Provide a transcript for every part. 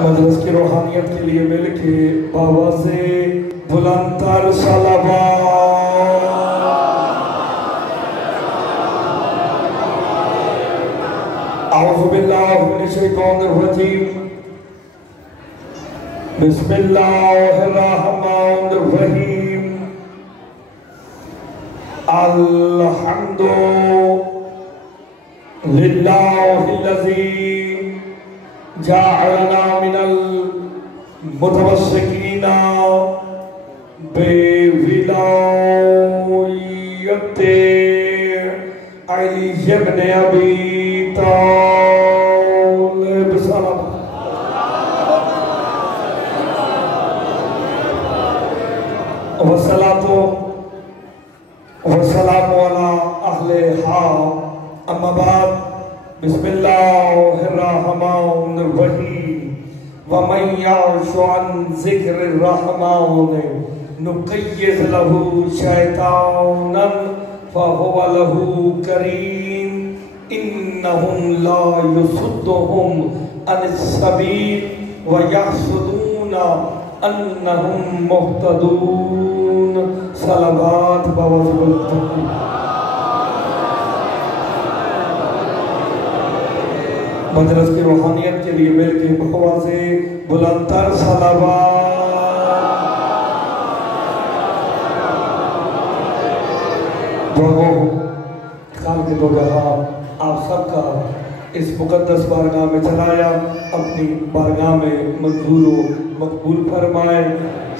مجلس کی روحانیت کے لیے مل کے آواز بلند تر صلوات۔ اعوذ باللہ من الشیطان الرجیم، بسم اللہ الرحمن الرحیم۔ الحمد للہ الذی جعلنا من المتوسکین بولایت علی بن ابی طالب سلام۔ والصلاة والسلام علی اہلہا، اما بعد، بسم اللہ الرحمن الرحیم۔ وَمَنْ يَعْشُ عَنْ ذِكْرِ الرَّحْمَنِ نُقَيِّضْ لَهُ شَيْطَانًا فَهُوَ لَهُ قَرِينٌ إِنَّهُمْ لَا يَصُدُّهُمْ عَنِ السَّبِيلِ وَيَحْسَبُونَ أَنَّهُمْ مُهْتَدُونَ۔ صلوات بواسطہ مجلس کی روحانیت کے لیے مل کے بآواز بلند تر صلوات۔ خالق دو جہاں آپ سب کا اس مقدس بارگاہ میں چلایا، اپنی بارگاہ میں منظور و مقبول فرمائے۔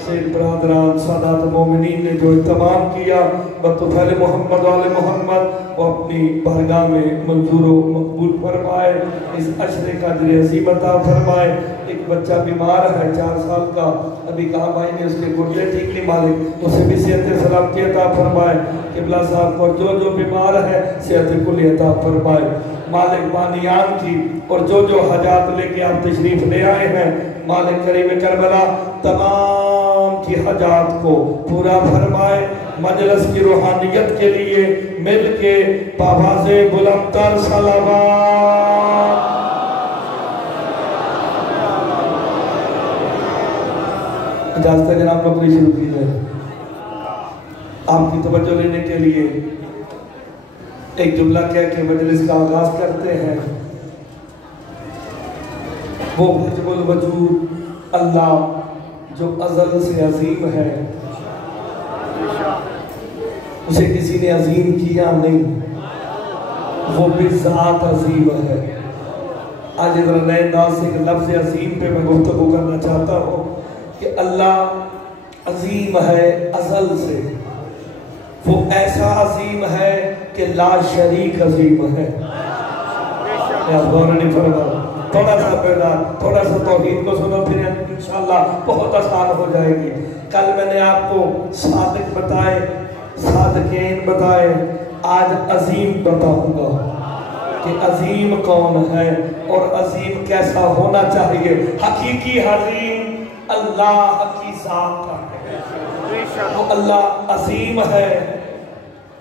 سید برادران سادات مومنین نے جو اہتمام کیا بطفیل محمد وآل محمد، وہ اپنی بارگاہ میں منظور و مقبول فرمائے۔ اس عشرے کا اجر عظیم عطا فرمائے۔ ایک بچہ بیمار ہے 4 سال کا، ابھی کہا بھائی نے اس کے گردے ٹھیک نہیں مالک، اسے بھی صحت سلامتی عطا فرمائے۔ قبلہ صاحب کو جو بیمار ہے صحت کلی عطا فرمائے۔ مالک بانیان کی اور جو حاجات لے کے آپ تشریف لے آئے ہیں، مالک کریم کربلا تمام کی حاجات کو پورا فرمائے۔ مجلس کی روحانیت کے لیے مل کے بآواز بلند تر صلوات۔ اجازت ہے جناب نوکری شروع کی جائے۔ آپ کی توجہ لینے کے لیے ایک جملہ کہہ کے مجلس کا آغاز کرتے ہیں۔ وہ حجب الوجود اللہ جو ازل سے عظیم ہے، اسے کسی نے عظیم کیا نہیں، وہ بذات عظیم ہے۔ آج ادھر نئے انداز سے ایک لفظ عظیم پہ میں گفتگو کرنا چاہتا ہوں کہ اللہ عظیم ہے ازل سے، وہ ایسا عظیم ہے کہ لا شریک عظیم ہے۔ تھوڑا سا پیدار، تھوڑا سا توحید کو سنو، پھر انشاءاللہ بہت آسان ہو جائے گی۔ کل میں نے آپ کو صادق بتائے، صادقین بتائے، آج عظیم بتاؤں گا کہ عظیم کون ہے اور عظیم کیسا ہونا چاہیے۔ حقیقی عظیم اللہ کی ذات کا ہے، وہ اللہ عظیم ہے۔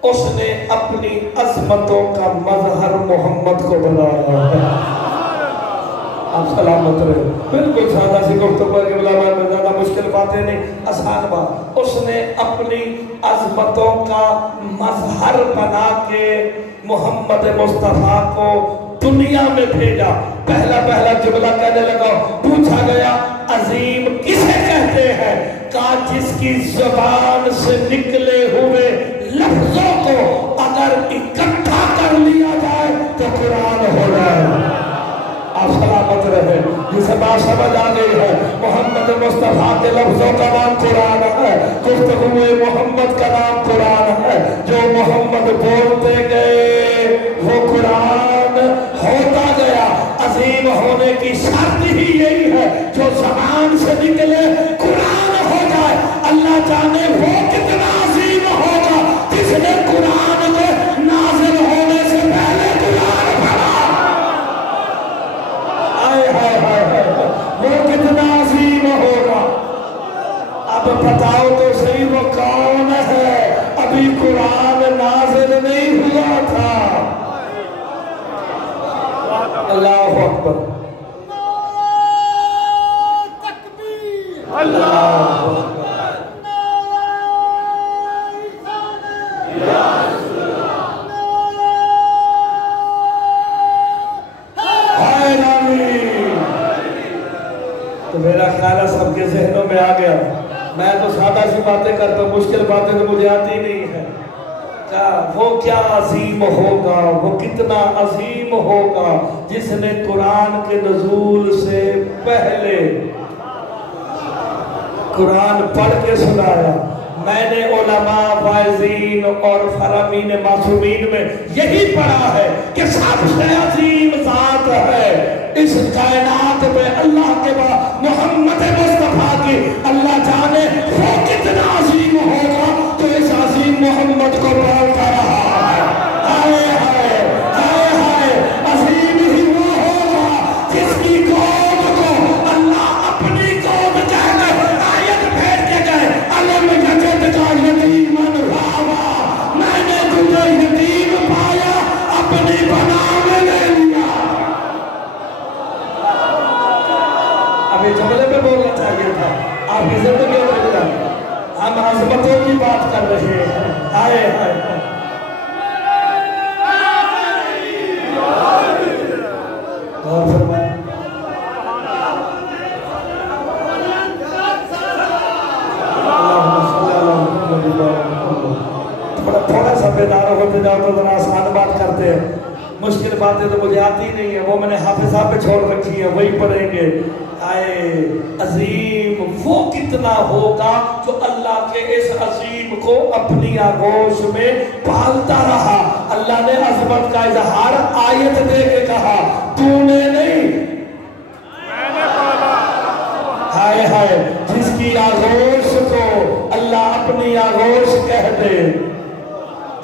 اس نے اپنی عظمتوں کا مظہر محمد کو بنایا ہے۔ آپ سلامت رہے۔ بالکل سادہ سی گفتگو کے بلاوا میں زیادہ مشکل باتیں نہیں، آسان بات۔ اس نے اپنی عظمتوں کا مظہر بنا کے محمد مصطفیٰ کو دنیا میں بھیجا۔ پہلا جملہ کہنے لگا، پوچھا گیا عظیم کسے کہتے ہیں؟ کہا جس کی زبان سے نکلے ہوئے لفظوں کو اگر اکٹھا کر لیا جائے تو قرآن ہو جائے۔ آپ سلامت رہے۔ جسے بات سمجھ آ گئی ہے، محمد مصطفیٰ کے لفظوں کا نام قرآن ہے، گفتگو محمد کا نام قرآن ہے۔ جو محمد بولتے گئے وہ قرآن ہوتا گیا۔ عظیم ہونے کی شرط ہی یہی ہے، جو زبان سے نکلے قرآن ہو جائے۔ اللہ جانے وہ کتنا عظیم ہوگا جس نے قرآن کو نازل ہونے سے پہلے قرآن پڑھا۔ وہ کتنا عظیم ہوگا۔ اب بتاؤ تو صحیح وہ کون ہے؟ ابھی قرآن نازل نہیں ہوا تھا. اللہ اکبر. اللہ اکبر. تو میرا خیال ہے سب کے ذہنوں میں آ گیا. میں تو سادہ سی باتیں کرتا ہوں, مشکل باتیں تو مجھے آتی نہیں ہے. وہ کیا عظیم ہوگا, وہ کتنا عظیم ہوگا جس نے قرآن کے نزول سے پہلے قرآن پڑھ کے سنایا. میں نے علماء واعظین اور فرامین معصومین میں یہی پڑھا ہے کہ سب سے عظیم ذات ہے اس کائنات میں اللہ کے بعد محمد مصطفیٰ کی. اللہ جانے وہ کتنا عظیم ہوگا تو اس عظیم محمد کو پڑھتا رہا ہے. آئے ہائے آئے ہائے, عظیم ہی وہ ہوگا جس کی قوم کو اللہ اپنی قوم کہہ گئے, آیت بھیج کے گئے, علم یجد کا یتیمن راوا, میں نے تجھے یتیم پایا اپنی بنا میں لے لیا. ابھی جملے پہ بولنا چاہیے تھا, آپ کی زندگی میں ملا. ہم عظمتوں کی بات کر رہے ہیں. آئے آئے اور فرمائے تھوڑا سا بیدار ہوتے جاؤ تو ذرا آسان بات کرتے ہیں. مشکل باتیں تو مجھے آتی نہیں ہیں, وہ میں نے حافظ صاحب پہ چھوڑ رکھی ہیں, وہی پڑھیں گے. آئے عظیم وہ کتنا ہوگا جو اللہ کے اس عظیم کو اپنی آغوش میں پالتا رہا. اللہ نے عظمت کا اظہار آیت دے کے کہا, تو نے نہیں میں نے پالا. ہائے ہائے, جس کی آغوش کو اللہ اپنی آغوش کہہ دے,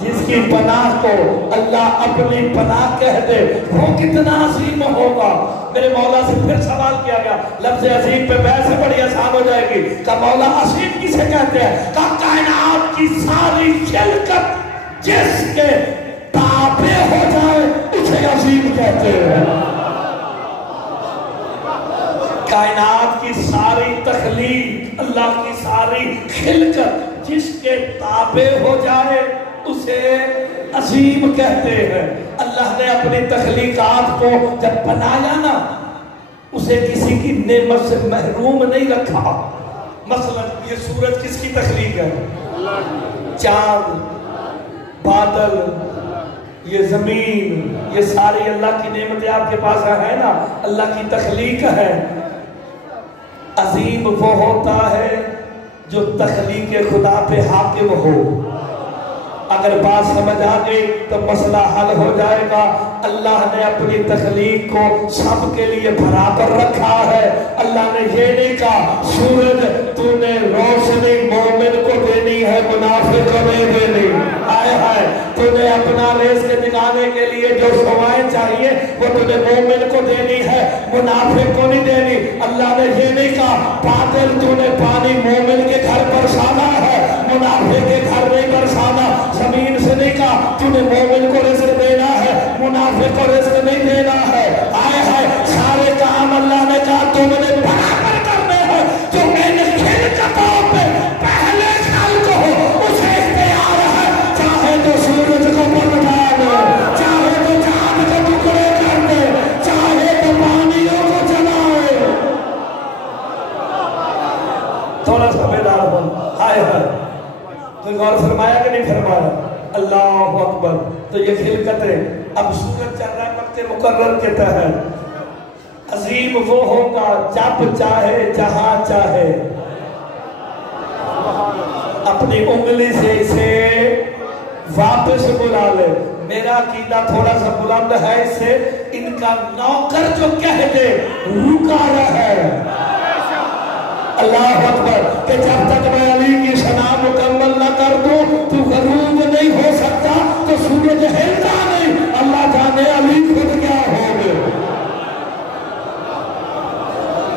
جس کی پناہ کو اللہ اپنی پناہ کہہ دے, وہ کتنا عظیم ہوگا. میرے مولا سے پھر سوال کیا گیا, لفظ عظیم پہ بحث بڑی آسان ہو جائے گی. کہ مولا عظیم کسے کہتے ہیں؟ کہ کائنات کی ساری خلقت جس کے تابع ہو جائے اسے عظیم کہتے ہیں. کائنات کی ساری تخلیق, اللہ کی ساری خلقت جس کے تابع ہو جائے اسے عظیم کہتے ہیں. اللہ نے اپنی تخلیقات کو جب بنایا نا, اسے کسی کی نعمت سے محروم نہیں رکھا. مثلا یہ سورج کس کی تخلیق ہے؟ چاند, بادل, یہ زمین, یہ ساری اللہ کی نعمتیں آپ کے پاس ہے نا, اللہ کی تخلیق ہے. عظیم وہ ہوتا ہے جو تخلیق خدا پہ حاکم ہو. اگر بات سمجھ آ گئی تو مسئلہ حل ہو جائے گا. اللہ نے اپنی تخلیق کو سب کے لیے برابر رکھا ہے. اللہ نے یہ نہیں کہا سورج تو نے روشنی مومن کو دینی ہے, منافق کو نہیں دینی. آئے ہائے, تو نے اپنا رزق نکالنے کے لیے جو سوائیں چاہیے وہ تو نے مومن کو دینی ہے, منافق کو نہیں دینی. اللہ نے یہ نہیں کہا بادل تو نے پانی مومن کے گھر برسانا ہے, منافق کے گھر نہیں برسانا. زمین سے نہیں کہا تو نے مومن کو رزق دینا ہے, منافق کو رزق نہیں دینا ہے. آئے ہائے, سارے کام اللہ نے کہا تم نے برابر کرنے ہیں. جو ان خلقتوں پہ پہلے خلق ہو اسے اختیار ہے, چاہے تو سورج کو پلٹا دے, چاہے تو چاند کو ٹکڑے کر دے, چاہے تو پانیوں کو جلائے. تھوڑا سا بیدار ہو. ہائے ہائے, کوئی غور فرمایا کہ نہیں فرمایا؟ اللہ اکبر. تو یہ خلقتیں, اب سورج چل رہا ہے وقت مقرر کے تحت. عظیم وہ ہوگا جب چاہے جہاں چاہے, اپنی انگلی سے اسے واپس بلا لے. میرا عقیدہ تھوڑا سا بلند ہے اس سے, ان کا نوکر جو کہہ دے رکا رہے. اللہ اکبر, کہ جب تک میں علی کی ثنا مکمل نہ کر دوں تو غروب نہیں ہو سکتا, تو سورج ہلتا نہیں. اللہ جانے علی خود کیا ہوگے.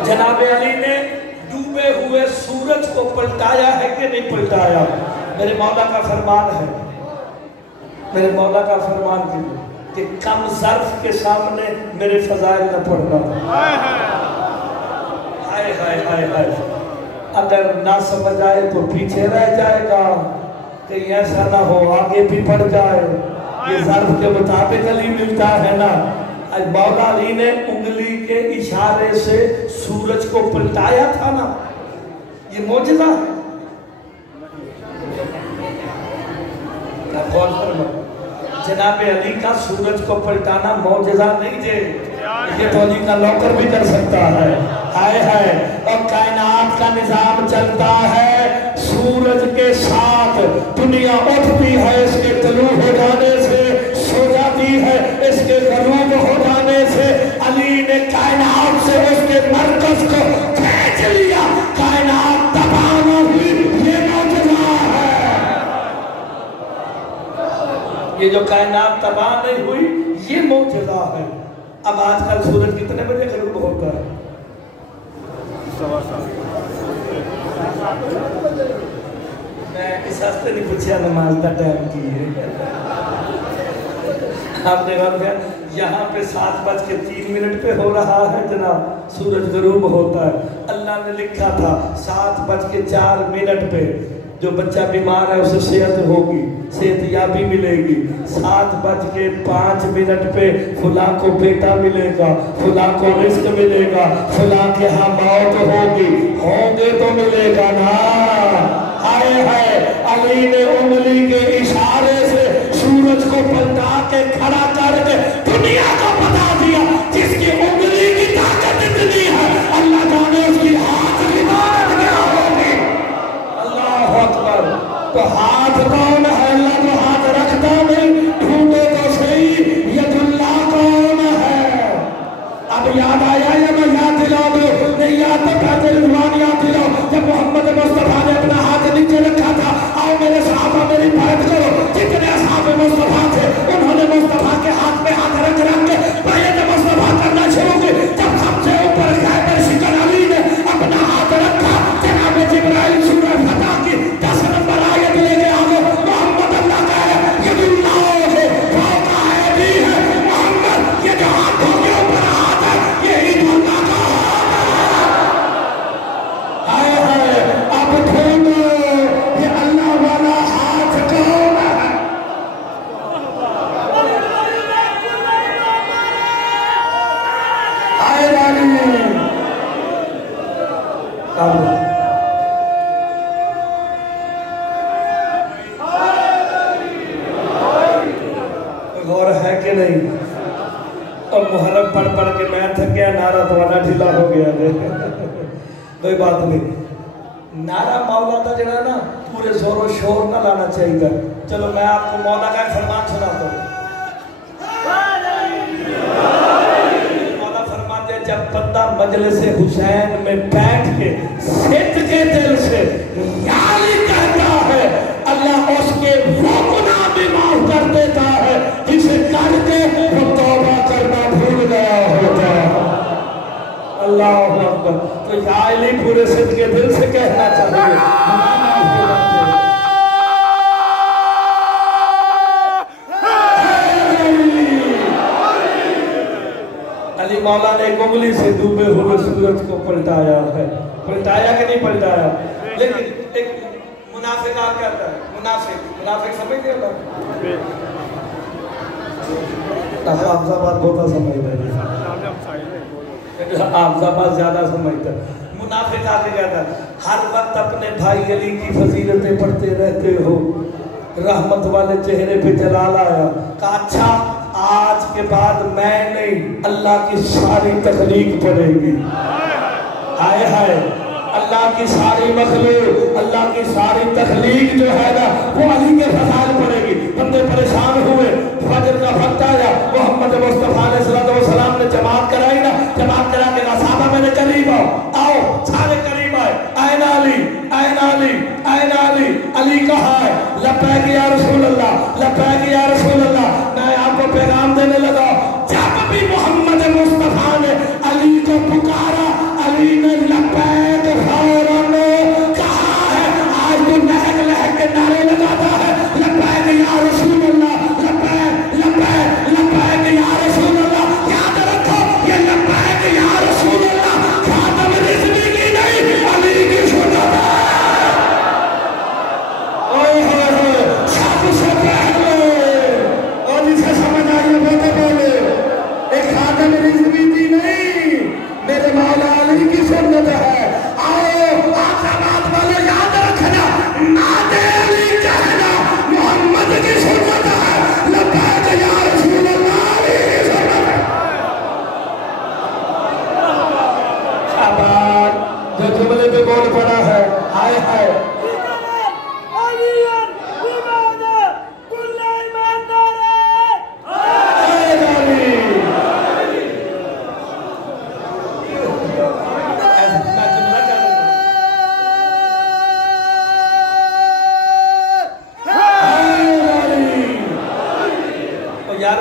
جناب علی نے ڈوبے ہوئے سورج کو پلٹایا ہے کہ نہیں پلٹایا؟ میرے مولا کا فرمان ہے میرے مولا کا فرمان کیجیے کہ کم ظرف کے سامنے میرے فضائل نہ پڑھنا. ہائے ہائے ہائے ہائے. اگر نہ سمجھ آئے تو پیچھے رہ جائے گا، کہیں ایسا نہ ہو آگے بھی پڑ جائے. یہ ظرف کے مطابق علی ملتا ہے نا. آج مولا علی نے انگلی کے اشارے سے سورج کو پلٹایا تھا نا، یہ معجزہ ہے. جناب علی کا سورج کو پلٹانا معجزہ نہیں دے، یہ تو علی کا نوکر بھی کر سکتا ہے. ہائے ہائے. اور کائنات کا نظام چلتا ہے سورج کے ساتھ. دنیا اٹھتی ہے اس کے طلوع ہو جانے سے، سو جاتی ہے اس کے غروب ہو جانے سے. علی نے کائنات سے اس کے مرکز کو کھینچ لیا، کائنات تباہ نہ ہوئی. یہ معجزہ ہے. یہ جو کائنات تباہ نہیں ہوئی یہ معجزہ ہے. اب آج کل سورج کتنے بجے غروب ہوتا ہے؟ میں اس ہفتے نہیں پوچھا نماز کا ٹائم کی ہے. آپ نے کہا یہاں پہ 7:03 پہ ہو رہا ہے جناب، سورج غروب ہوتا ہے. اللہ نے لکھا تھا 7:04 پہ جو بچہ بیمار ہے اسے صحت ہوگی، صحت یابی ملے گی. 7:05 پہ فلاں کو بیٹا ملے گا، فلاں کو رزق ملے گا، فلاں کے ہاں موت ہوگی. ہوں گے تو ملے گا نا. ہائے ہائے. علی نے انگلی کے اشارے سے سورج کو پلٹا کے کھڑا کر کے دنیا کو بتا دیا جس کی انگلی کی طاقت اتنی ہے اللہ جانے اس کی ہاتھ کی طاقت کیا ہوگی. اللہ اکبر. تو ہاتھ کون ہے؟ اللہ جو ہاتھ رکھتا نہیں، ڈھونڈے تو صحیح ید اللہ کون ہے. اب یاد آیا یا میں یاد دلا دوں؟ نہیں یاد تو کہتے رضوان یاد دلاؤ. جب محمد مصطفیٰ نے اپنا ہاتھ نیچے رکھا تھا، آؤ میرے صحابہ میری بیعت کرو. جتنے اصحاب مصطفیٰ تھے انہوں نے مصطفیٰ کے ہاتھ میں ہاتھ رکھ کے بیعت مصطفیٰ کرنا شروع کی. جب سب سے اوپر خیبر شکن علی نے اپنا ہاتھ رکھا، جناب جبرائیل سورہ فتح کی 10 نمبر آیت لے کے آگے محمد اللہ کا ہے ید اللہ ہے فوق ایدی ہے. محمد یہ جو ہاتھوں کے اوپر ہاتھ ہے یہی اللہ کا ہائے ہائے. اب ڈھونڈو یہ اللہ والا ہاتھ کون ہے. ہائے والی غور ہے کہ نہیں. اب محرم پڑھ پڑھ کے میں تھک گیا، نعرہ تمہارا ڈھیلا ہو گیا. کوئی بات نہیں. نعرہ مولا کا جڑا نا پورے زور و شور نہ لانا چاہیے. چلو میں آپ کو مولا کا فرمان سناتا ہوں. مولا فرماتے ہیں جب بندہ مجلس حسین میں بیٹھ کے صدق کے دل سے یا علی کہتا ہے، اللہ اس کے وہ گناہ بھی معاف کر دیتا ہے جسے کر کے وہ توبہ کرنا بھول گیا ہوتا ہے. اللہ اکبر. تو یا علی پورے صدق کے دل سے کہنا چاہیے. علی مولا نے ایک انگلی سے ڈوبے ہوئے سورج کو پلٹایا ہے. پلٹایا کہ نہیں پلٹایا؟ لیکن ایک منافق آ کہتا ہے، منافق سمجھتے ہو حافظ آباد بہت سمجھتا ہے، حافظ آباد زیادہ سمجھتا ہے. منافق آ کے کہتا ہے ہر وقت اپنے بھائی علی کی فضیلتیں پڑھتے رہتے ہو. رحمت والے چہرے پہ جلال آیا. کہا اچھا آج کے بعد میں نہیں اللہ کی ساری تخلیق پڑھے گی. ہائے ہائے. اللہ کی ساری مخلوق، اللہ کی ساری تخلیق جو ہے نا وہ علی کے فضائل پڑھے گی. بندے پریشان ہوئے، فجر کا وقت آیا، محمد مصطفیٰ علیہ السلام نے جماعت کرائی نا. جماعت کرا کے صحابہ میرے قریب آؤ. سارے قریب آئے. این علی، این علی، این علی. علی کہا ہے لبیک یا رسول اللہ، لبیک یا رسول اللہ. میں آپ کو پیغام دینے لگا. جب بھی محمد مصطفیٰ نے علی کو پکارا، علی نے لبیک فوراً کہا ہے. آج تو لہک لہک کے نعرے لگاتا ہے لبیک یا رسول اللہ،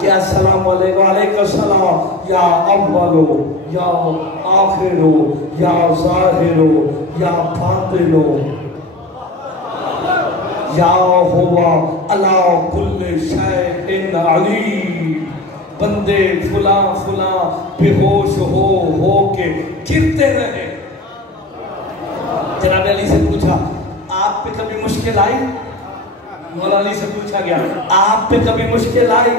کہ السلام علیکم وعلیکم السلام یا اولو یا آخرو یا ظاہرو یا باطنو یا ہوا علی کل شیء علیم. بندے فلاں فلاں بے ہوش ہو کے گرتے رہے. جناب علی سے پوچھا آپ پہ کبھی مشکل آئی؟ مولا علی سے پوچھا گیا آپ پہ کبھی مشکل آئی؟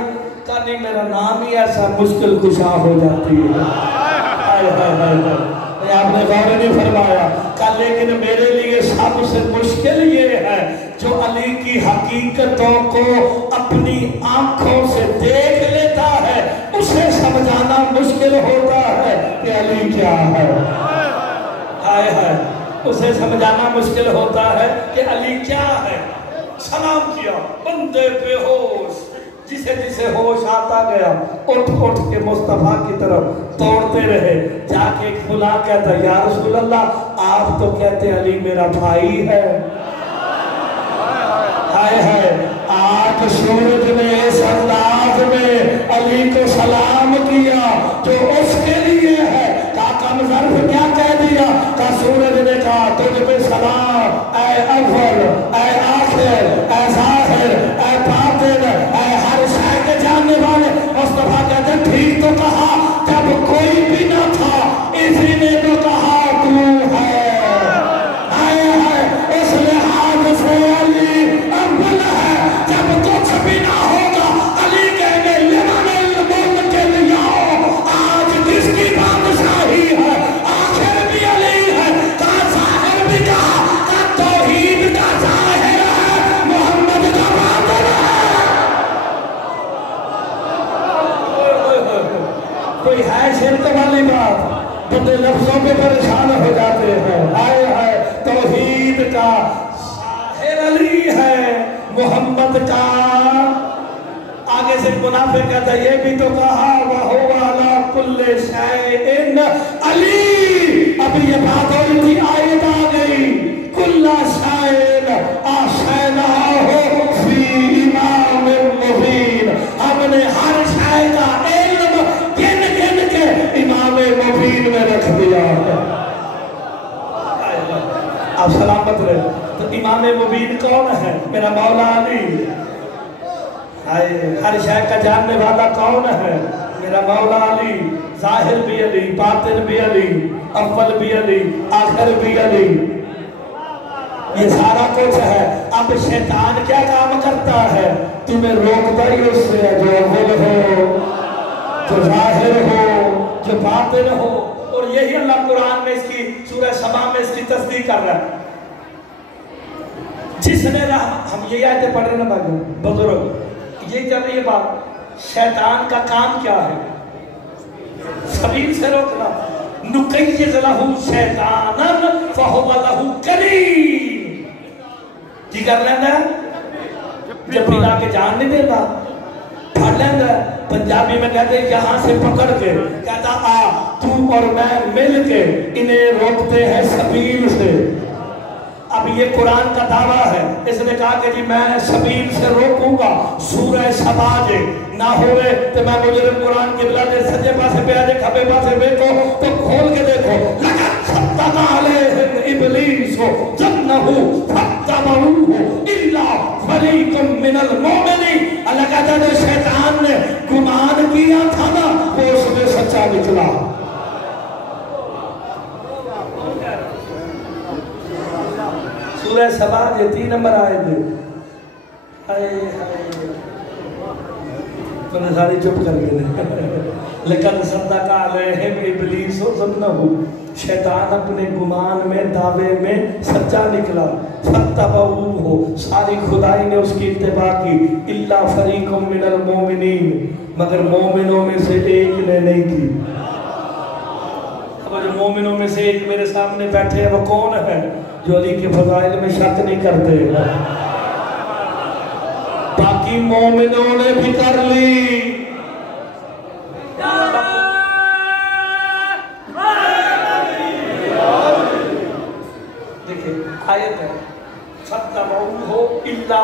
کہا نہیں میرا نام ہی ایسا مشکل کشا ہو جاتی ہے. آپ نے غور نہیں فرمایا. کہا لیکن میرے لیے سب سے مشکل یہ ہے جو علی کی حقیقتوں کو اپنی آنکھوں سے دیکھ لیتا ہے اسے سمجھانا مشکل ہوتا ہے کہ علی کیا ہے. ہائے ہائے اسے سمجھانا مشکل ہوتا ہے کہ علی کیا ہے. سلام کیا بندے بے ہوش جسے جسے ہوش آتا گیا اٹھ کے مصطفیٰ کی طرف دوڑتے رہے. جا کے ایک فلاں کہتا یا رسول اللہ آپ تو کہتے علی میرا بھائی ہے. ہائے ہائے آج سورج نے اس انداز میں علی کو سلام کیا جو اس کے لیے ہے. کم ظرف کیا کہہ دیا؟ کہ سورج نے کہا تجھ پہ سلام اے اول اے آخر اے ظاہر اے باطن اے ہر شے کے جاننے والے. مصطفیٰ کہتے ٹھیک تو کہا جب کوئی بھی نہ تھا اسی نے تو کہا تو ہے. آئے ہے اس لحاظ سے علی اول ہے. جب کچھ بھی نہ ہوگا علی کہنے لمن الملک اليوم آج کس کی بادشاہی ہے؟ آخر بھی علی ہے. کہا ظاہر بھی کہا کہ توحید کا ظاہر ہے محمد کا باطن ہے. کوئی ہے شرک والی بات؟ بندے لفظوں پہ پریشان ہو جاتے ہیں. آئے ہے توحید کا ظاہر علی ہے محمد کا. آگے سے منافق کہتا ہے یہ بھی تو کہا وَهُوَ عَلَىٰ كُلِّ شَيْءٍ علی. اب یہ بات ہوئی تھی آیت آ گئی كُلَّ شَيْءٍ أَحْصَيْنَاهُ فِي إِمَامٍ مُبِينٍ. ہم نے ہر شے کا علم گن گن کے امام مبین میں رکھ دیا ہے. آپ سلامت رہے. تو امام مبین کون ہے؟ میرا مولا علی. ہر شے کا جاننے والا کون ہے؟ میرا مولا علی. ظاہر بھی علی باطن بھی علی اول بھی علی آخر بھی علی. یہ سارا کچھ ہے. اب شیطان کیا کام کرتا ہے؟ تمہیں روکتا ہی اس سے جو اول ہو جو ظاہر ہو جو باطن ہو. اور یہی اللہ قرآن میں اس کی سورہ سبا میں اس کی تصدیق کر رہا ہے. جس نے ہم یہ آیتیں پڑھ رہے ہیں نا بھائی بزرگ یہ چل رہی ہے بات. شیطان کا کام کیا ہے؟ سبیل سے روکنا. نُقَيِّضْ لَهُ شَيْطَانًا فَهُوَ لَهُ قَرِينٌ. کی کر لینا ہے جب پھلا کے جان نہیں دیتا پڑھ لینا ہے. پنجابی میں کہتے ہیں یہاں سے پکڑ کے کہتا آ تو اور میں مل کے انہیں روکتے ہیں سبیل سے. اب یہ قرآن کا دعویٰ ہے. اس نے کہا کہ جی میں سبیل سے روکوں گا. سورہ سبا جے نہ ہوئے تو میں مجرم قرآن کی بلا دے سجے پاسے پہ آجے کھبے پاسے بیکو تو کھول کے دیکھو لَقَدْ صَدَّقَ عَلَيْهِمْ إِبْلِيسُ جَنَّهُ فَاتَّبَعُوهُ إِلَّا فَرِيقٌ مِّنَ الْمُؤْمِنِينَ. اللہ کہتا ہے شیطان نے گمان کیا تھا نا وہ اس میں سچا نکلا. سورہ سبا جو 3 نمبر آئے تھے. تو نے ساری چپ کر گئے. لَقَدْ صَدَّقَ عَلَيْهِمْ إِبْلِيسُ ظَنَّهُ. شیطان اپنے گمان میں دعوے میں سچا نکلا. فَاتَّبَعُوهُ. ساری خدائی نے اس کی اتباع کی. إِلَّا فَرِيقٌ مِّنَ الْمُؤْمِنِينَ. مگر مومنوں میں سے ایک نے نہیں کی. اب جو مومنوں میں سے ایک میرے سامنے بیٹھے ہیں وہ کون ہے؟ جو علی کے فضائل میں شک نہیں کرتے. باقی مومنوں نے بھی کر لی. دیکھیں آیت ہے فَاتَّبَعُوهُ إِلَّا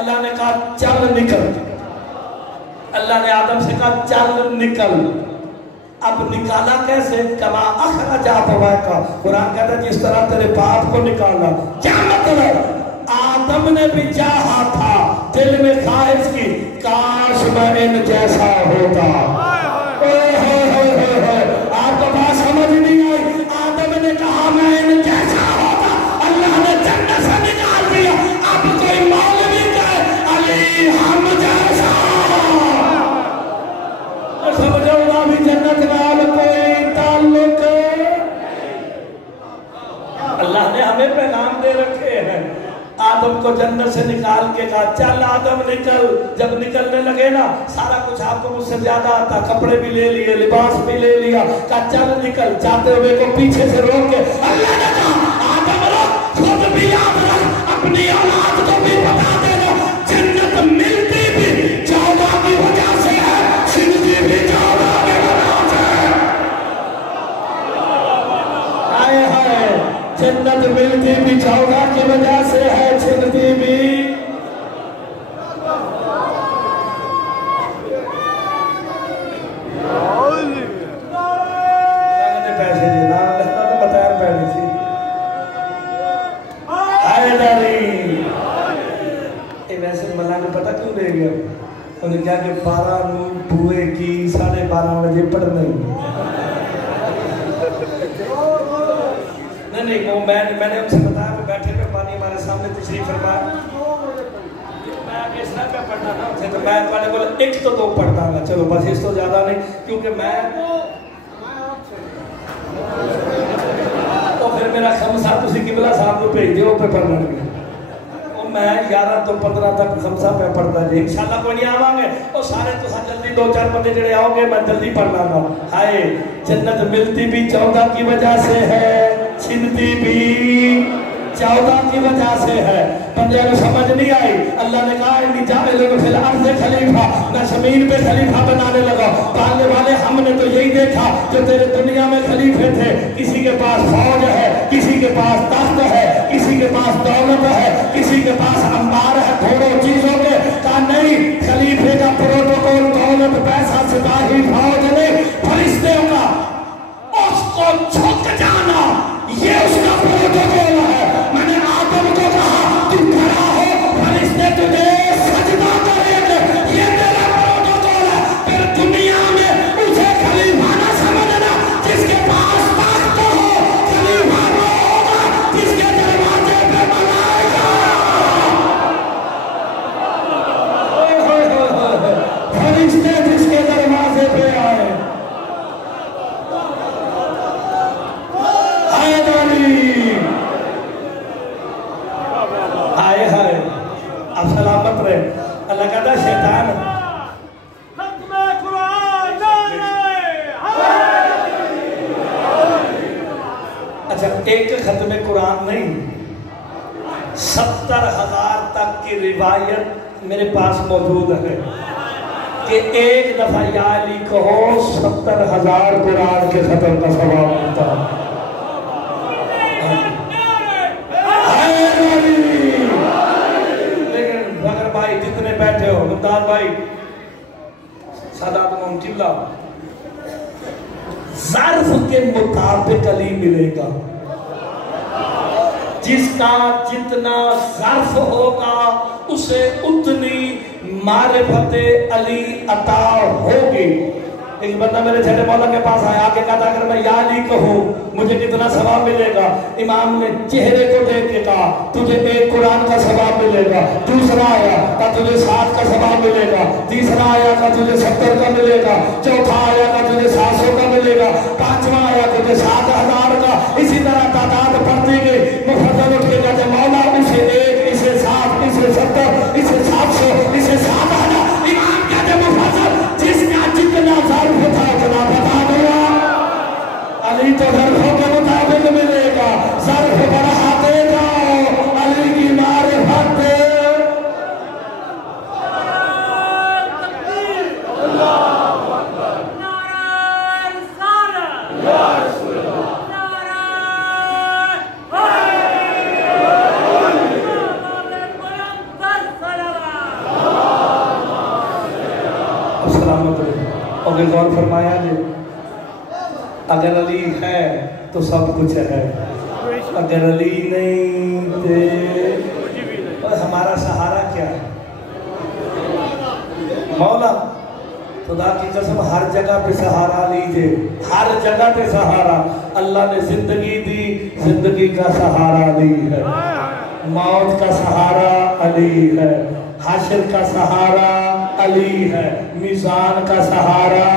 اللہ نے کہا چل نکل، اللہ نے آدم سے کہا چل نکل. اب نکالا کیسے؟ کما اخرج ابویک، قرآن کہتا ہے جس طرح تیرے باپ کو نکالا. کیا مطلب؟ آدم نے بھی چاہا تھا، دل میں خواہش کی کاش میں ان جیسا ہوتا. آپ کو بات سمجھ نہیں آئی؟ آدم نے کہا میں ان جیسا ہوتا، اللہ نے جنت سے نکال دیا. اب کوئی مولوی کہے علی ہم جیسا، سمجھو نا بھی جنت نال کوئی تعلق. اللہ نے ہمیں پیغام دے رکھے ہیں. آدم کو جنت سے نکال کے کہا چل آدم نکل. جب نکلنے لگے نا سارا کچھ آپ کو مجھ سے زیادہ آتا، کپڑے بھی لے لیے، لباس بھی لے لیا. کہا چل نکل. جاتے ہوئے کو پیچھے سے روک کے اللہ نے کہا آدم رک، خود بھی یاد رکھ، اپنی اولاد کو بھی بتا دینا جنت ملتی بھی 14 کی وجہ سے ہے، چھنتی بھی 14 کی وجہ سے. آئے ہائے، جنت ملتی بھی 14 کی وجہ سے ہے، چھنتی بھی. پیسے دینا لگتا تو بطیر پہنی سی. آئے داری ویسے ملا نے پتہ کیوں دے گیا؟ انہیں کہا کہ 12 نور بوئے کی 12:30 بجے پڑھنا ہی. نہیں وہ میں نے ان سے بتایا وہ بیٹھے ہوئے پانی ہمارے سامنے تشریف فرمایا. میں آگے اس طرح کا پڑھنا نا تھے تو میں نے بولا 1 تو 2 پڑھتا گا، چلو بس اس تو زیادہ نہیں، کیونکہ میں تو پھر میرا خمسہ تسی قبلہ صاحب کو بھیج دیو پہ پڑھنا لگے. میں 11 تو 15 تک خمسہ پہ پڑھتا جی. انشاءاللہ کوئی نہیں آواں گے اور سارے تو جلدی 2-4 بندے جڑے آؤ گے میں جلدی پڑھ لاں گا. ہائے جنت ملتی بھی 14 کی وجہ سے ہے، چھنتی بھی 14 کی وجہ سے ہے. بندے کو سمجھ نہیں آئی. اللہ نے کہا انی جاعل فی الارض خلیفہ، میں زمین پہ خلیفہ بنانے لگا. پالنے والے ہم نے تو یہی دیکھا جو تیرے دنیا میں خلیفے تھے، کسی کے پاس فوج ہے، کسی کے پاس تخت ہے، کسی کے پاس دولت ہے، کسی کے پاس انبار ہے تھوڑوں چیزوں کے. کہا نہیں، خلیفے کا پروٹوکول دولت پیسہ سپاہی فوج نہیں، فرشتوں کا اس کو جھک جانا یہ اس کا پروٹوکول ہے. میں نے آدم کو کہا تو کھڑا ہو، فرشتے تجھے سجدہ کریں گے، یہ تیرا پروٹوکول ہے. پھر دنیا میں اسے خلیفہ نہ سمجھنا جس کے پاس طاقت ہو، خلیفہ وہ ہوگا جس کے دروازے پہ ملائکہ. فرشتے جس کے دروازے پہ آئے. آئے ہائے اب سلامت رہے. اللہ کہتا ہے شیطان ختم قرآن اچھا ایک ختم قرآن نہیں، 70,000 تک کی روایت میرے پاس موجود ہے کہ ایک دفعہ یا علی کہو 70,000 قرآن کے ختم کا ثواب ملتا ہے. لیکن اگر بھائی جتنے بیٹھے ہو ممتاز بھائی سادات ممتلہ ظرف کے مطابق علی ملے گا. جس کا جتنا ظرف ہوگا اسے اتنی معرفت علی عطا ہوگی. ایک بندہ میرے چھٹے مولا کے پاس آیا آگے کہا اگر میں یا علی کہوں مجھے کتنا ثواب ملے گا؟ امام نے چہرے کو دیکھ کے کہا تجھے 1 قرآن کا ثواب ملے گا. دوسرا آیا کہا تجھے 7 کا ثواب ملے گا. تیسرا آیا کہا تجھے 70 کا ملے گا. چوتھا آیا کہا تجھے 700 کا ملے گا. پانچواں آیا تجھے 7,000 کا. اسی طرح تعداد بڑھتی گئی. مفضل اٹھ کے کہتے مولا اسے 1، اسے 7، اسے 70، اسے 700، اسے 7,000. امام کہتے مفضل جس کا جتنا ظرف تھا اتنا بتا دیا. علی تو ظرفوں کے مطابق ملے گا. ظرف بڑھاتے جاؤ علی کی معرفت. غور فرمایا جی اگر علی ہے تو سب کچھ ہے اگر علی نہیں تو ہمارا سہارا کیا ہے مولا خدا کی قسم ہر جگہ پہ سہارا لیجئے ہر جگہ پہ سہارا اللہ نے زندگی دی زندگی کا سہارا علی ہے موت کا سہارا علی ہے حشر کا سہارا علی ہے میزان کا سہارا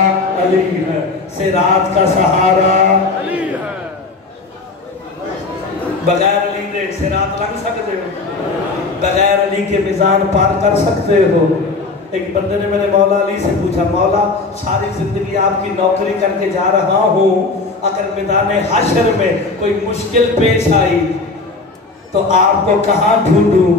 علی ہے صراط کا سہارا علی ہے بغیر علی نے صراط لنگ سکتے ہو بغیر علی کے میزان پار کر سکتے ہو ایک بندے نے میرے مولا علی سے پوچھا مولا ساری زندگی آپ کی نوکری کر کے جا رہا ہوں اگر میدان حشر میں کوئی مشکل پیش آئی تو آپ کو کہاں ڈھونڈوں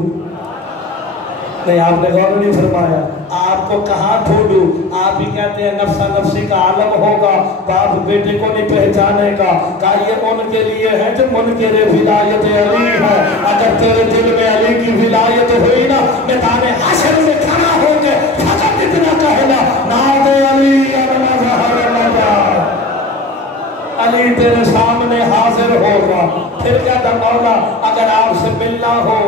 نہیں آپ نے غور نہیں فرمایا آپ کو کہاں ڈھونڈوں آپ ہی کہتے ہیں نفسا نفسی کا عالم ہوگا باپ بیٹے کو نہیں پہچانے کا کہا یہ ان کے لیے ہے جو منکر ولایت علی ہے اگر تیرے دل میں علی کی ولایت ہوئی نا میدان حشر میں کھڑا ہو کے فقط اتنا کہنا ناد علی علی تیرے سامنے حاضر ہوگا پھر کہتا مولا اگر آپ سے ملنا ہو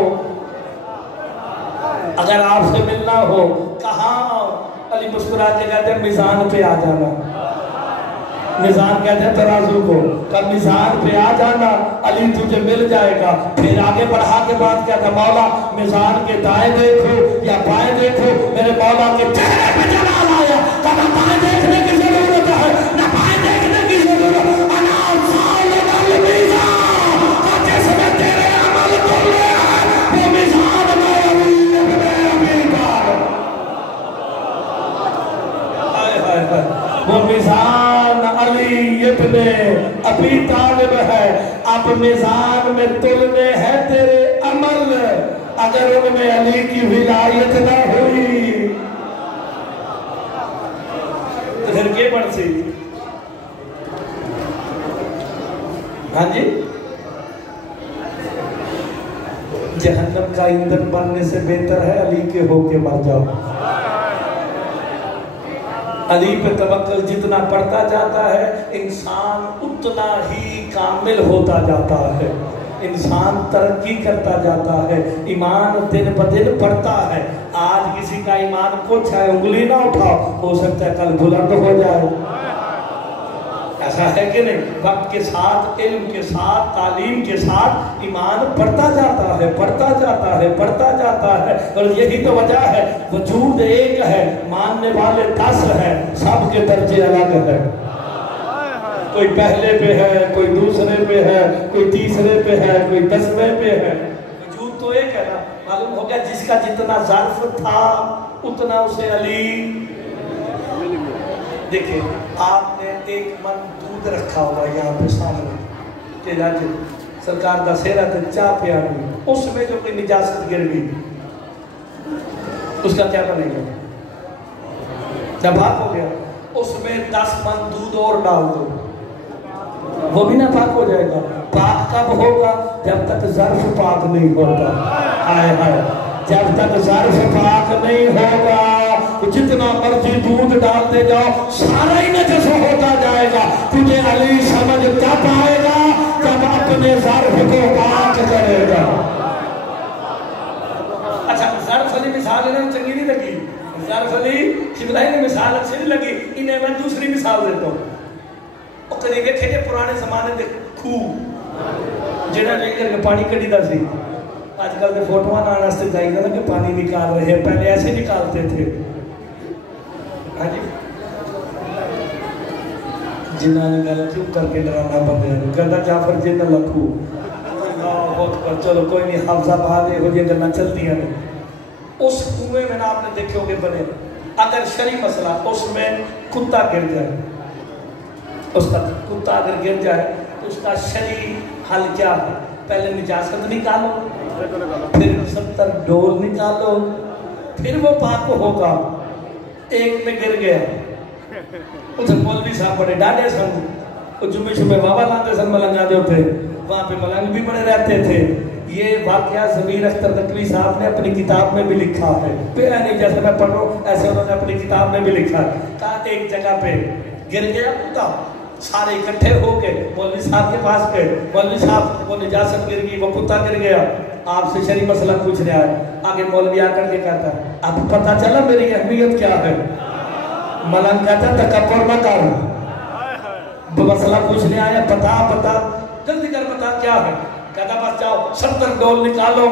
اگر آپ سے ملنا ہو کہاں علی مسکرا کے کہتے ہیں میزان پہ آ جانا میزان کہتے ہیں ترازو کو کہ میزان پہ آ جانا علی تجھے مل جائے گا پھر آگے بڑھا کے بات کہتا مولا میزان کے دائیں دیکھو یا بائیں دیکھو میرے مولا کے چہرے پہ جلال آیا کہ نہ بائیں دیکھنے کی ضرورت ہے نہ بائیں دیکھنے کی ضرورت انا خالق المیزان کہ جس میں تیرے عمل کھلے ہیں وہ میزان میں وہ میزان علی ابن ابی طالب ہے اب میزان میں تلنے ہیں تیرے عمل اگر ان میں علی کی ولایت نہ ہوئی تو پھر کیا بڑھ سی ہاں جی جہنم کا ایندھن بننے سے بہتر ہے علی کے ہو کے مر جاؤ علی پہ توکل جتنا پڑتا جاتا ہے انسان اتنا ہی کامل ہوتا جاتا ہے انسان ترقی کرتا جاتا ہے ایمان دن بدن بڑھتا ہے آج کسی کا ایمان کچھ ہے انگلی نہ اٹھاؤ ہو سکتا ہے کل بلند ہو جائے ایسا ہے کہ نہیں وقت کے ساتھ علم کے ساتھ تعلیم کے ساتھ ایمان بڑھتا جاتا ہے بڑھتا جاتا ہے بڑھتا جاتا ہے اور یہی تو وجہ ہے وجود ایک ہے ماننے والے 10 ہیں سب کے درجے الگ ہیں کوئی پہلے پہ ہے کوئی دوسرے پہ ہے کوئی تیسرے پہ ہے کوئی 10ویں پہ ہے وجود تو ایک ہے نا معلوم ہو گیا جس کا جتنا ظرف تھا اتنا اسے علی دیکھیں آپ نے 1 من دودھ رکھا ہوا یہاں پہ سامنے کہ جاجے سرکار دا سیرہ تے چاہ پہ آنی اس میں جو کوئی نجاست گر گئی اس کا کیا بنے گا جب پاک ہو گیا اس میں 10 من دودھ اور ڈال دو وہ بھی نہ پاک ہو جائے گا پاک کب ہوگا جب تک ظرف پاک نہیں ہوتا آئے آئے جب تک ظرف پاک نہیں ہوگا جتنا مرضی دودھ ڈالتے جاؤ سارا ہی نجس ہوتا جائے گا تجھے علی سمجھ کب آئے گا جب اپنے ظرف کو پاک کرے گا اچھا ظرف علی مثال انہیں چنگی نہیں لگی ظرف علی شبلائی نے مثال اچھی نہیں لگی انہیں میں دوسری مثال دیتا ہوں وہ کدی دیکھے کہ پرانے زمانے دے خوب جنہاں لے کر کے پانی کڑی دا سی آج کل دے فوٹوان آنا سے جائیں گا کہ پانی نکال رہے ہیں پہلے ایسے نکالتے تھے ہاں جی جنہاں نے گل کیوں کر کے ڈرانا بندے ہیں کہتا جعفر جن لکھو اللہ اکبر چلو کوئی نہیں حافظہ بہا دے ہو جی گلنا چلتی ہیں اس کنویں میں آپ نے دیکھے ہوگے بنے اگر شرعی مسئلہ اس میں کتا گر جائے اس کا کتا اگر گر جائے تو اس کا شرعی حل کیا ہے پہلے نجاست نکالو پھر 70 ڈول نکالو پھر وہ پاک ہوگا ایک میں گر گیا اسے مولوی صاحب بڑے ڈاڑے سن وہ جمعے شبے بابا لاتے سن ملنگا جو تھے وہاں پہ ملنگ بھی بڑے رہتے تھے یہ واقعہ ضمیر اختر نقوی صاحب نے اپنی کتاب میں بھی لکھا ہے، نہیں جیسے میں پڑھ رہا ہوں ایسے انہوں نے اپنی کتاب میں بھی لکھا ہے۔ کہا ایک جگہ پہ گر گیا کتا، سارے اکٹھے ہو کے مولوی صاحب کے پاس گئے، مولوی صاحب وہ نجاست گر گئی، وہ کتا گر گیا، آپ سے شرعی مسئلہ پوچھ رہا ہے۔ آگے مولوی آ کر کے کہتا ہے اب پتہ چلا میری اہمیت کیا ہے؟ ملنگ کہتا ہے تکبر نہ کر، مسئلہ پوچھنے آیا، بتا جلدی کر، بتا کیا ہے؟ کہتا بس جاؤ 70 ڈول نکالو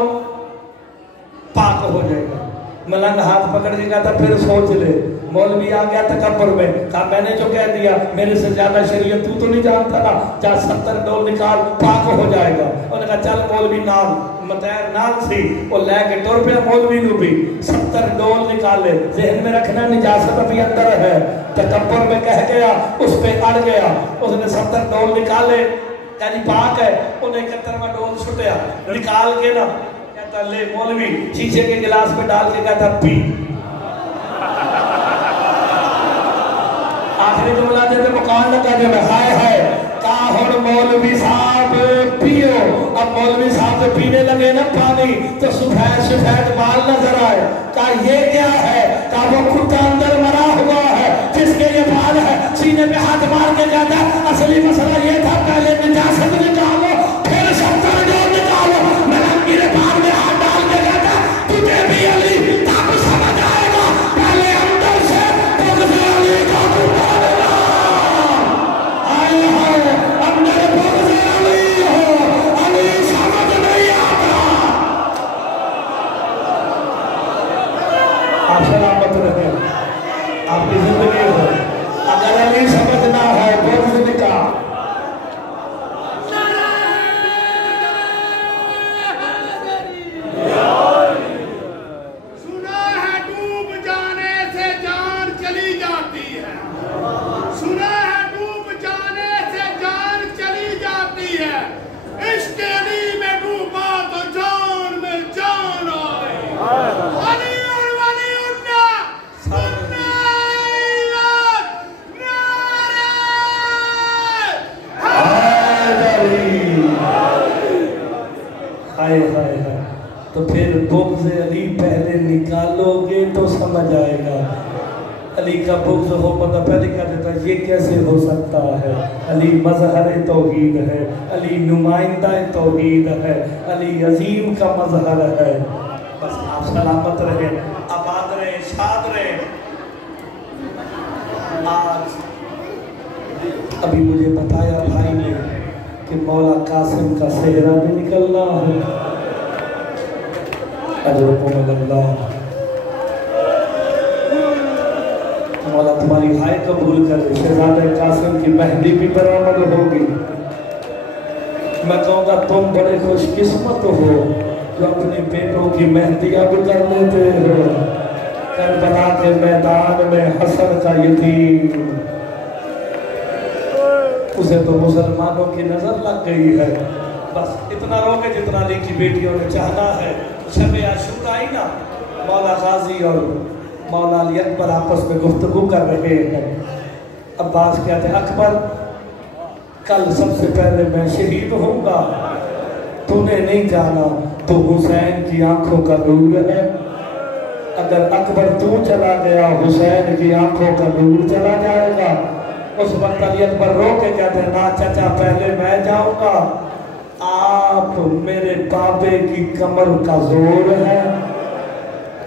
پاک ہو جائے گا۔ ملنگ ہاتھ پکڑ کے کہتا پھر سوچ لے۔ مولوی آ گیا تکبر میں، کہا میں نے جو کہہ دیا میرے سے زیادہ شریعت تو نہیں جانتا نا، جا 70 ڈول نکال پاک ہو جائے گا۔ انہوں نے کہا چل مولوی نال متیر نال سی، وہ لے کے ٹور پہ مولوی کو بھی 70 ڈول نکالے۔ ذہن میں رکھنا نجاست ابھی اندر ہے، تکبر میں کہہ گیا اس پہ اڑ گیا، اس نے 70 ڈول نکالے، یعنی پاک ہے، انہیں 71واں ڈول چھٹیا نکال کے نا، کہتا لے مولوی شیشے کے گلاس پہ ڈال کے کہتا پی۔ آخری جملہ جب مکان لگا جب ہائے ہائے کہا ہن مولوی صاحب پیو۔ اب مولوی صاحب سے پینے لگے نا پانی تو سفید بال نظر آئے، کہا یہ کیا ہے؟ کہا وہ کتا اندر مرا ہوا ہے جس کے یہ بال ہے۔ سینے پہ ہاتھ مار کے کہتا اصلی مسئلہ یہ تھا پہلے نجاست نکالو پھر 70 ڈول نکالو۔ ملنگ میرے بال میں ہاتھ ڈال کے کہتا تجھے بھی علی تب سمجھ آئے گا، پہلے اندر سے بغض علی کا قربان آئے ہائے اندر بغض علی ہو، علی سمجھ نہیں آتا۔ آپ سلامت رہے، آپ کی زندگی ہو، اگر علی سمجھنا ہے بغض نکا۔ تو پھر بغض علی پہلے نکالو گے تو سمجھ آئے گا۔ علی کا بغض ہو بندہ پہلے کہہ دیتا ہے یہ کیسے ہو سکتا ہے؟ علی مظہر توحید ہے، علی نمائندہ توحید ہے، علی عظیم کا مظہر ہے۔ بس آپ سلامت رہے، آباد رہے، شاد رہے۔ آج ابھی مجھے بتایا بھائی نے کہ مولا قاسم کا صحرا بھی نکلنا ہے۔ اجرکم اللہ، مولا تمہاری ہائے قبول کر دے، شہزادہ قاسم کی مہندی بھی برآمد ہوگی۔ میں کہوں گا تم بڑے خوش قسمت ہو جو اپنے بیٹوں کی مہندی اب کر لیتے ہو۔ کربلا کے میدان میں حسن کا یتیم، اسے تو مسلمانوں کی نظر لگ گئی ہے، بس اتنا رو کے جتنا علی کی بیٹیوں نے چاہنا ہے۔ شب عاشور آئی نا، مولا غازی اور مولا علی اکبر آپس میں گفتگو کر رہے ہیں۔ عباس کہتے ہیں اکبر کل سب سے پہلے میں شہید ہوں گا، تو نے نہیں جانا تو حسین کی آنکھوں کا نور ہے، اگر اکبر تو چلا گیا حسین کی آنکھوں کا نور چلا جائے گا۔ اس وقت علی اکبر رو کے کہتے ہیں نا چچا پہلے میں جاؤں گا، آپ میرے بابے کی کمر کا زور ہے،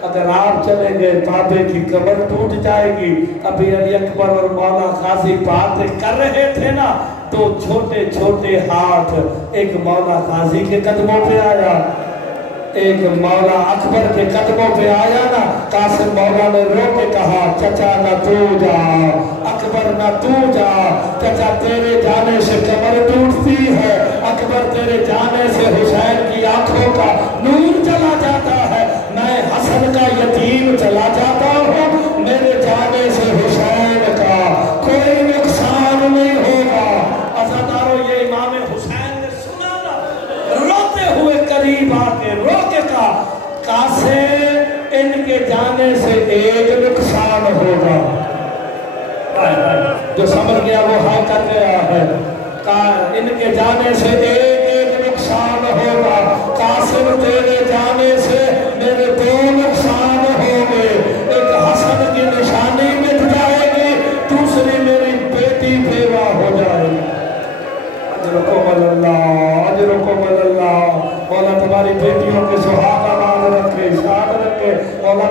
اگر آپ چلیں گے بابے کی کمر ٹوٹ جائے گی۔ ابھی علی اکبر اور مولا غازی بات کر رہے تھے نا، تو چھوٹے چھوٹے ہاتھ ایک مولا غازی کے قدموں پہ آیا، ایک مولا اکبر کے قدموں پہ آیا نا۔ قاسم مولا نے رو کے کہا چچا نہ تو جا، اکبر نہ تو جا، چچا تیرے جانے سے کمر ٹوٹتی ہے، اکبر تیرے جانے سے حسین کی آنکھوں کا نور چلا جاتا ہے، میں حسن کا یتیم چلا جاتا ہوں، میرے جانے سے حسین کا کوئی نقصان نہیں ہوگا۔ عزادارو یہ امام حسین نے سنا نا، روتے ہوئے قریب آ کے رو کے کہا قاسم ان کے جانے سے ایک نقصان ہوگا۔ جو سمجھ گیا وہ ہاں کر گیا ہے، کہا ان کے جانے سے ایک نقصان ہوگا۔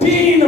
3